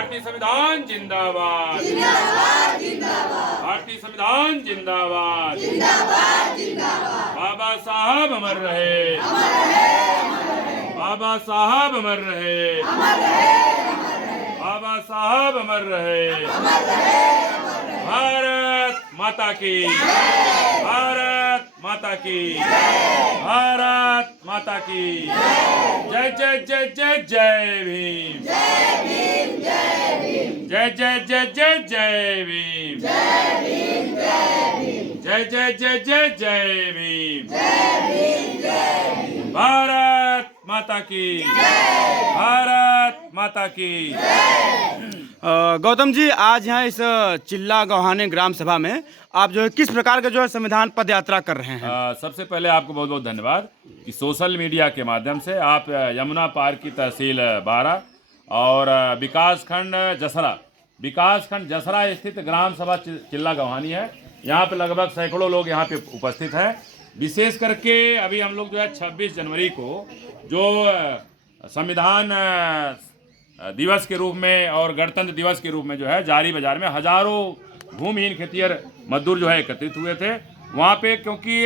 भारतीय संविधान जिंदाबाद, भारतीय संविधान जिंदाबाद, बाबा साहब अमर रहे, बाबा साहब अमर रहे, बाबा साहब अमर रहे। भारत माता की, भारत माता की, भारत माता की जय जय जय जय जय भीम, जय जय जय जय जय भीम, जय जय जय जय जय भीम, भारत माता की, भारत माता की। गौतम जी, आज यहाँ इस चिल्ला गौहाने ग्राम सभा में आप जो है किस प्रकार का जो है संविधान पद यात्रा कर रहे हैं? सबसे पहले आपको बहुत बहुत धन्यवाद कि सोशल मीडिया के माध्यम से आप यमुना पार की तहसील बारा और विकासखंड जसरा स्थित ग्राम सभा चिल्ला गौहानी है। यहाँ पे लगभग सैकड़ों लोग यहाँ पे उपस्थित हैं। विशेष करके अभी हम लोग जो है 26 जनवरी को जो संविधान दिवस के रूप में और गणतंत्र दिवस के रूप में जो है जारी बाजार में हजारों भूमिहीन खेतिहर मजदूर जो है एकत्रित हुए थे वहाँ पे, क्योंकि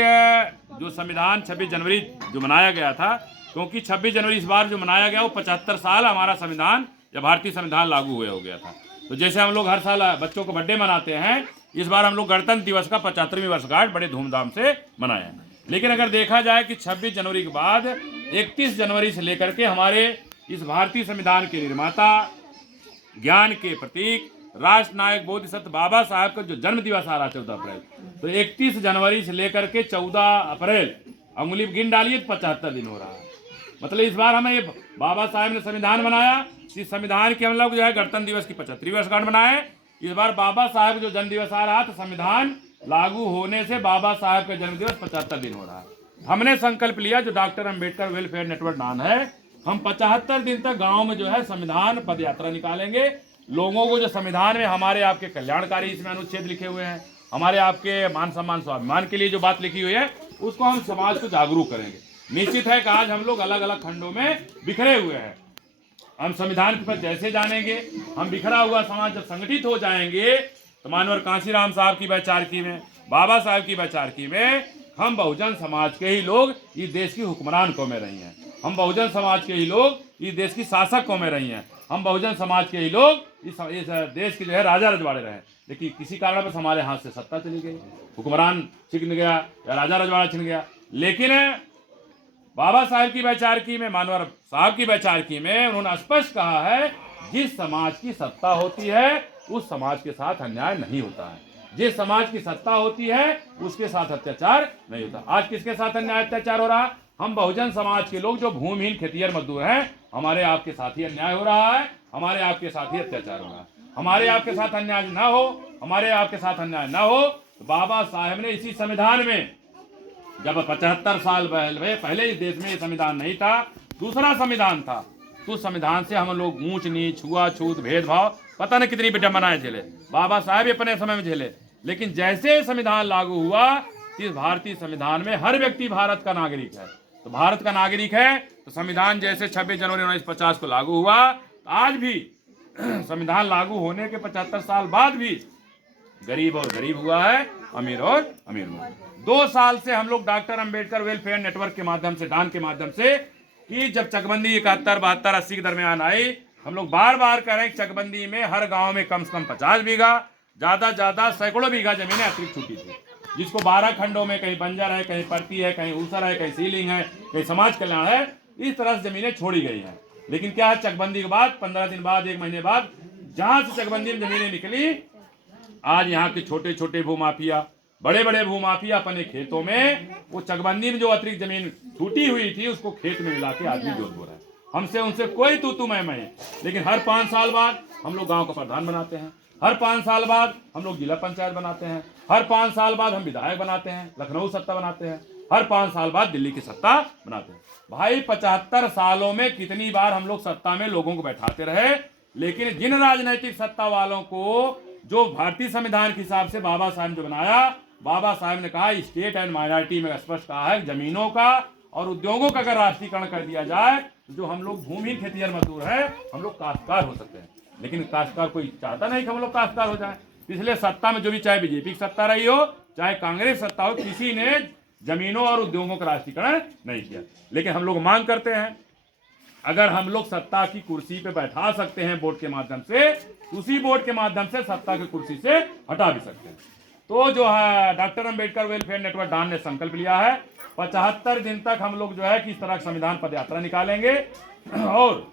जो संविधान 26 जनवरी जो मनाया गया था, क्योंकि 26 जनवरी इस बार जो मनाया गया वो 75 साल हमारा संविधान या भारतीय संविधान लागू हुए हो गया था। तो जैसे हम लोग हर साल बच्चों को बर्थडे मनाते हैं, इस बार हम लोग गणतंत्र दिवस का 75वीं वर्षगांठ बड़े धूमधाम से मनाए। लेकिन अगर देखा जाए कि 26 जनवरी के बाद 31 जनवरी से लेकर के हमारे इस भारतीय संविधान के निर्माता, ज्ञान के प्रतीक, राष्ट्र नायक बोधिसत्व बाबा साहब का जो जन्म दिवस आ रहा है 14 अप्रैल, तो 31 जनवरी से लेकर के 14 अप्रैल अंगुली गिन डालिए 75 दिन हो रहा है। मतलब इस बार हमें ये बाबा साहब ने संविधान बनाया, इस संविधान के हम लोग जो है गणतंत्र दिवस की 75वीं वर्षगांठ मनाए। इस बार बाबा साहब जो जन्म दिवस आ रहा है, तो संविधान लागू होने से बाबा साहब का जन्म दिवस 75 दिन हो रहा है। हमने संकल्प लिया, जो डॉक्टर अम्बेडकर वेलफेयर नेटवर्क नाम है, हम 75 दिन तक गांव में जो है संविधान पद यात्रा निकालेंगे। लोगों को जो संविधान में हमारे आपके कल्याणकारी इसमें अनुच्छेद लिखे हुए हैं, हमारे आपके मान सम्मान स्वाभिमान के लिए जो बात लिखी हुई है, उसको हम समाज को जागरूक करेंगे। निश्चित है कि आज हम लोग अलग अलग खंडों में बिखरे हुए हैं, हम संविधान के पर जैसे जानेंगे, हम बिखरा हुआ समाज जब संगठित हो जाएंगे, तो मानवर कांशीराम साहब की वैचारिकी में, बाबा साहब की वैचारिकी में, हम बहुजन समाज के ही लोग इस देश की हुक्मरान कौमें रही हैं, हम बहुजन समाज के ही लोग इस देश की शासक कौमें रही हैं, हम बहुजन समाज के ही लोग इस देश के जो है राजा रजवाड़े रहे। लेकिन किसी कारण बस हमारे हाथ से सत्ता चली गई, हुक्मरान छिन गया या राजा रजवाड़ा छिन गया। लेकिन बाबा साहब की वैचारिकी में, मानवर साहब की वैचारिकी में उन्होंने स्पष्ट कहा है, जिस समाज की सत्ता होती है उस समाज के साथ अन्याय नहीं होता है, जिस समाज की सत्ता होती है उसके साथ अत्याचार नहीं होता। आज किसके साथ अन्याय अत्याचार हो रहा है? हम बहुजन समाज के लोग जो भूमिहीन खेतिहर मजदूर हैं, हमारे आपके साथ ही अन्याय हो रहा है, हमारे आपके साथ ही अत्याचार हो रहा है। हमारे आपके साथ अन्याय ना हो, हमारे आपके साथ अन्याय ना हो, तो बाबा साहब ने इसी संविधान में, जब 75 साल पहले इस देश में ये संविधान नहीं था, दूसरा संविधान था, तो संविधान से हम लोग ऊंच नीच, छुआछूत, भेदभाव, पता नहीं कितनी विडंबनाएं झेले, बाबा साहब अपने समय में झेले। लेकिन जैसे संविधान लागू हुआ, इस भारतीय संविधान में हर व्यक्ति भारत का नागरिक है। तो भारत का नागरिक है, तो संविधान जैसे 26 जनवरी 1950 को लागू हुआ, तो आज भी संविधान लागू होने के 75 साल बाद भी गरीब और गरीब हुआ है, अमीर और अमीर हुआ। 2 साल से हम लोग डॉक्टर अम्बेडकर वेलफेयर नेटवर्क के माध्यम से, डान के माध्यम से, कि जब चकबंदी 71, 72, 80 के दरमियान आई, हम लोग बार बार कह रहे हैं चकबंदी में हर गांव में कम से कम 50 बीघा, ज्यादा सैकड़ों बीघा जमीनें अतिरिक्त छूटी थी, जिसको 12 खंडों में, कहीं बंजर है, कहीं परती है, कहीं ऊसर है, कहीं सीलिंग है, कहीं समाज कल्याण है, इस तरह से जमीनें छोड़ी गई हैं। लेकिन क्या है, चकबंदी के बाद 15 दिन बाद, 1 महीने बाद, जहां से चकबंदी में जमीनें निकली, आज यहाँ के छोटे छोटे भूमाफिया, बड़े बड़े भूमाफिया अपने खेतों में वो चकबंदी में जो अतिरिक्त जमीन छूटी हुई थी उसको खेत में मिला के आदमी जोत बो रहा है। हमसे उनसे कोई तू मैं, लेकिन हर 5 साल बाद हम लोग गांव का प्रधान बनाते हैं, हर 5 साल बाद हम लोग जिला पंचायत बनाते हैं, हर 5 साल बाद हम विधायक बनाते हैं, लखनऊ सत्ता बनाते हैं, हर 5 साल बाद दिल्ली की सत्ता बनाते हैं। भाई 75 सालों में कितनी बार हम लोग सत्ता में लोगों को बैठाते रहे, लेकिन जिन राजनीतिक सत्ता वालों को जो भारतीय संविधान के हिसाब से बाबा साहब ने जो बनाया, बाबा साहब ने कहा स्टेट एंड माइनॉरिटी में स्पष्ट कहा है, जमीनों का और उद्योगों का अगर राष्ट्रीयकरण कर दिया जाए, तो जो हम लोग भूमिहीन खेतिहर मजदूर है, हम लोग काश्तकार हो सकते हैं। लेकिन काश्तकार कोई चाहता नहीं कि हम लोग काश्तकार हो जाएं। पिछले सत्ता में जो भी, चाहे बीजेपी की सत्ता रही हो चाहे कांग्रेस सत्ता हो, किसी ने जमीनों और उद्योगों का राष्ट्रीयकरण नहीं किया। लेकिन हम लोग मांग करते हैं, अगर हम लोग सत्ता की कुर्सी पे बैठा सकते हैं वोट के माध्यम से, उसी वोट के माध्यम से सत्ता की कुर्सी से हटा भी सकते हैं। तो जो है डॉक्टर अंबेडकर वेलफेयर नेटवर्क डान ने संकल्प लिया है, 75 दिन तक हम लोग जो है किस तरह संविधान पद यात्रा निकालेंगे और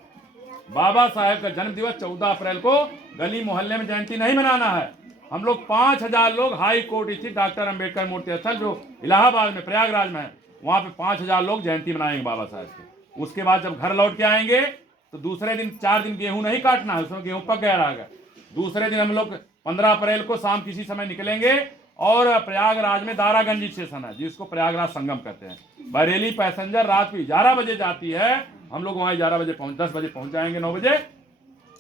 बाबा साहेब का जन्म दिवस 14 अप्रैल को गली मोहल्ले में जयंती नहीं मनाना है। हम लोग 5000 लोग हाई कोर्ट स्थित डॉक्टर अंबेडकर मूर्ति स्थल जो इलाहाबाद में प्रयागराज में है, वहां पे 5000 लोग जयंती मनाएंगे बाबा साहेब की। उसके बाद जब घर लौट के आएंगे तो दूसरे दिन 4 दिन गेहूं नहीं काटना है, उसमें गेहूं पक गया रहेगा। दूसरे दिन हम लोग 15 अप्रैल को शाम किसी समय निकलेंगे और प्रयागराज में दारागंज स्टेशन है जिसको प्रयागराज संगम कहते हैं। बरेली पैसेंजर रात को 11 बजे जाती है, हम लोग वहां 11 बजे 10 बजे पहुंच जाएंगे, 9 बजे।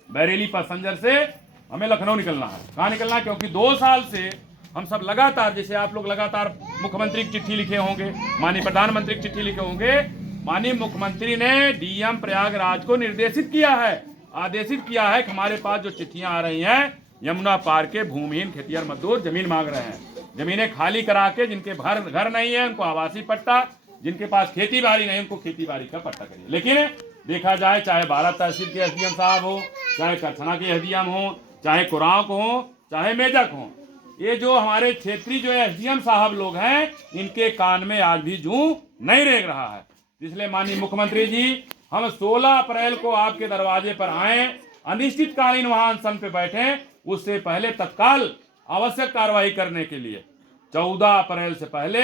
बरेली पैसेंजर से हमें लखनऊ निकलना है। कहाँ निकलना है? क्योंकि 2 साल से हम सब लगातार, जैसे आप लोग लगातार मुख्यमंत्री की चिट्ठी लिखे होंगे, माननीय प्रधानमंत्री की चिट्ठी लिखे होंगे, माननीय मुख्यमंत्री ने डीएम प्रयागराज को निर्देशित किया है, आदेशित किया है कि हमारे पास जो चिट्ठियां आ रही हैं, यमुना पार के भूमिहीन खेतिहर मजदूर जमीन मांग रहे हैं, जमीनें खाली करा के, जिनके घर नहीं है उनको आवासीय पट्टा, जिनके पास खेती बाड़ी नहीं उनको खेती बाड़ी का पट्टा करिए। लेकिन देखा जाए, चाहे 12 तहसील के एसडीएम साहब हो, चाहे करछना के एसडीएम हो, चाहे कुरांव को हो, चाहे मेजक हो, ये जो हमारे क्षेत्रीय जो एसडीएम साहब लोग हैं, इनके कान में आज भी जूं नहीं रेंग रहा है। इसलिए माननीय मुख्यमंत्री जी, हम 16 अप्रैल को आपके दरवाजे पर आए, अनिश्चितकालीन वहां अनशन पे बैठे, उससे पहले तत्काल आवश्यक कार्रवाई करने के लिए 14 अप्रैल से पहले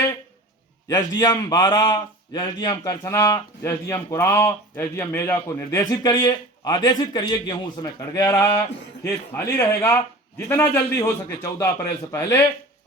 SDM 12, SDM Karchhana, SDM Kuraon, SDM Meja को निर्देशित करिए, आदेशित करिए। गेहूं उस समय कट गया रहा है, खेत खाली रहेगा, जितना जल्दी हो सके 14 अप्रैल से पहले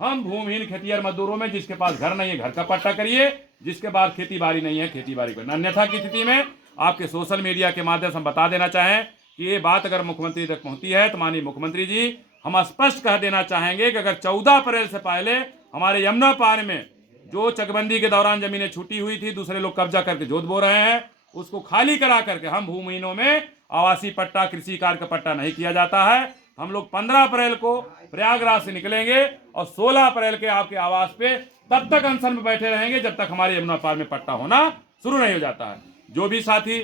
हम भूमिहीन खेतिहर मजदूरों में, जिसके पास घर नहीं है घर का पट्टा करिए, जिसके बाद खेती बाड़ी नहीं है खेती बाड़ी करना। अन्यथा की स्थिति में आपके सोशल मीडिया के माध्यम से हम बता देना चाहें कि ये बात अगर मुख्यमंत्री तक पहुंचती है तो माननीय मुख्यमंत्री जी, हम स्पष्ट कह देना चाहेंगे कि अगर 14 अप्रैल से पहले हमारे यमुना पार में जो चकबंदी के दौरान जमीनें छूटी हुई थी, दूसरे लोग कब्जा करके जोत बो रहे हैं, उसको खाली करा करके हम भूमिहीनों में आवासीय पट्टा, कृषि कार्य का पट्टा नहीं किया जाता है। हम लोग 15 अप्रैल को प्रयागराज से निकलेंगे और 16 अप्रैल के आपके आवास पे तब तक अनशन में बैठे रहेंगे जब तक हमारे यमुना पार में पट्टा होना शुरू नहीं हो जाता है। जो भी साथी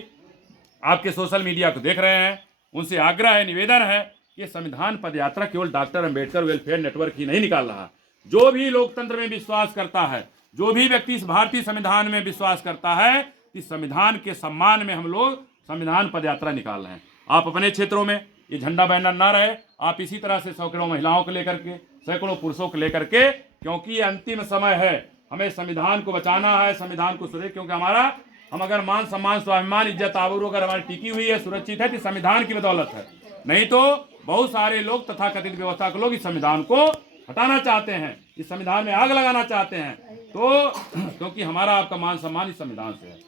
आपके सोशल मीडिया को देख रहे हैं, उनसे आग्रह है, निवेदन है कि संविधान पद यात्रा केवल डॉक्टर अंबेडकर वेलफेयर नेटवर्क ही नहीं निकाल रहा। जो भी लोकतंत्र में विश्वास करता है, जो भी व्यक्ति इस भारतीय संविधान में विश्वास करता है, कि संविधान के सम्मान में हम लोग संविधान पद यात्रा निकाल रहे हैं। आप अपने क्षेत्रों में ये झंडा बैनर ना रहे, आप इसी तरह से सैकड़ों महिलाओं को लेकर के, सैकड़ों पुरुषों को लेकर के, क्योंकि ये अंतिम समय है, हमें संविधान को बचाना है, संविधान को सुरक्षित, क्योंकि हम अगर मान सम्मान स्वाभिमान इज्जत आबरू अगर हमारी टिकी हुई है, सुरक्षित है, तो संविधान की बदौलत है। नहीं तो बहुत सारे लोग तथाकथित व्यवस्था के लोग इस संविधान को हटाना चाहते हैं, इस संविधान में आग लगाना चाहते हैं। तो क्योंकि हमारा आपका मान सम्मान इस संविधान से है,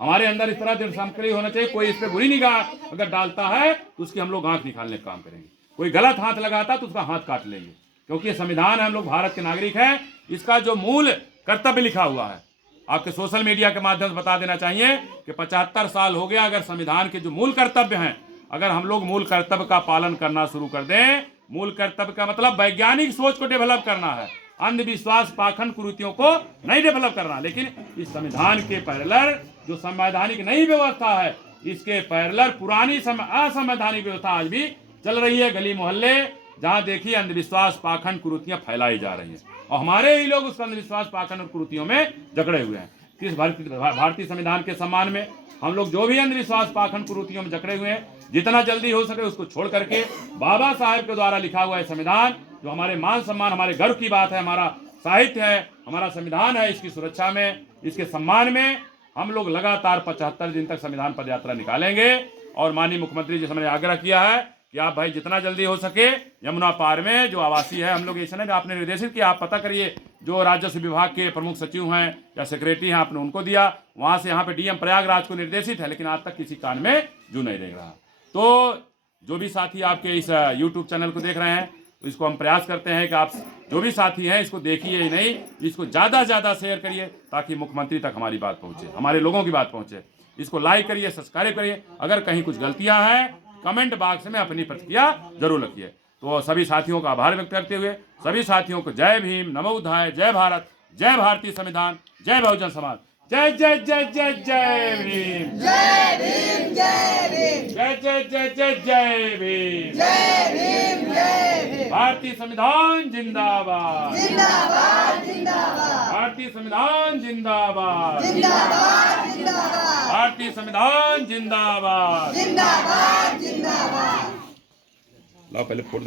हमारे अंदर इस तरह से संस्कृति होना चाहिए। कोई इस पर बुरी निगाह अगर डालता है तो उसकी हम लोग आंख निकालने का काम करेंगे, कोई गलत हाथ लगाता तो उसका हाथ काट लेंगे, क्योंकि ये संविधान है, हम लोग भारत के नागरिक हैं। इसका जो मूल कर्तव्य लिखा हुआ है, आपके सोशल मीडिया के माध्यम से बता देना चाहिए कि 75 साल हो गया, अगर संविधान के जो मूल कर्तव्य हैं, अगर हम लोग मूल कर्तव्य का पालन करना शुरू कर दें, मूल कर्तव्य का मतलब वैज्ञानिक सोच को डेवलप करना है, अंधविश्वास पाखंड कुरीतियों को नहीं डेवलप करना। लेकिन इस संविधान के पैरेलल जो संवैधानिक नई व्यवस्था है, इसके पैरेलल पुरानी असंवैधानिक व्यवस्था आज भी चल रही है। गली मोहल्ले जहां देखिए अंधविश्वास पाखंड कुरीतियां फैलाई जा रही हैं, और हमारे ही लोग उस अंधविश्वास पाखंड और कुरीतियों में जकड़े हुए हैं। इस भारतीय संविधान के सम्मान में हम लोग जो भी अंधविश्वास पाखंड कुरीतियों में जकड़े हुए हैं, जितना जल्दी हो सके उसको छोड़ करके बाबा साहेब के द्वारा लिखा हुआ है संविधान, जो हमारे मान सम्मान, हमारे गर्व की बात है, हमारा साहित्य है, हमारा संविधान है, इसकी सुरक्षा में, इसके सम्मान में हम लोग लगातार 75 दिन तक संविधान पद यात्रा निकालेंगे। और माननीय मुख्यमंत्री जी से मैंने आग्रह किया है कि आप भाई जितना जल्दी हो सके यमुना पार में जो आवासीय है, हम लोग ऐसा नहीं, आपने निर्देशित किया, आप पता करिए, जो राजस्व विभाग के प्रमुख सचिव हैं या सेक्रेटरी हैं, आपने उनको दिया, वहां से यहाँ पे डीएम प्रयागराज को निर्देशित है, लेकिन आज तक किसी कान में जू नहीं देख रहा। तो जो भी साथी आपके इस यूट्यूब चैनल को देख रहे हैं, तो इसको हम प्रयास करते हैं कि आप जो भी साथी हैं इसको देखिए ही नहीं, इसको ज़्यादा से ज़्यादा शेयर करिए, ताकि मुख्यमंत्री तक हमारी बात पहुंचे, हमारे लोगों की बात पहुंचे। इसको लाइक करिए, सब्सक्राइब करिए। अगर कहीं कुछ गलतियां हैं कमेंट बॉक्स में अपनी प्रतिक्रिया जरूर रखिए। तो सभी साथियों का आभार व्यक्त करते हुए सभी साथियों को जय भीम, नमो बुद्धाय, जय भारत, जय भारतीय संविधान, जय बहुजन समाज, जय जय जय जय जय भीम, जय भीम, जय भीम, जय जय जय जय जय भीम, जय भीम, जय भीम। भारतीय संविधान जिंदाबाद, जिंदाबाद, जिंदाबाद, भारतीय संविधान जिंदाबाद, जिंदाबाद, जिंदाबाद, भारतीय संविधान जिंदाबाद। जिंदाबाद, जिंदाबाद। लाओ पहले फोड़ दे।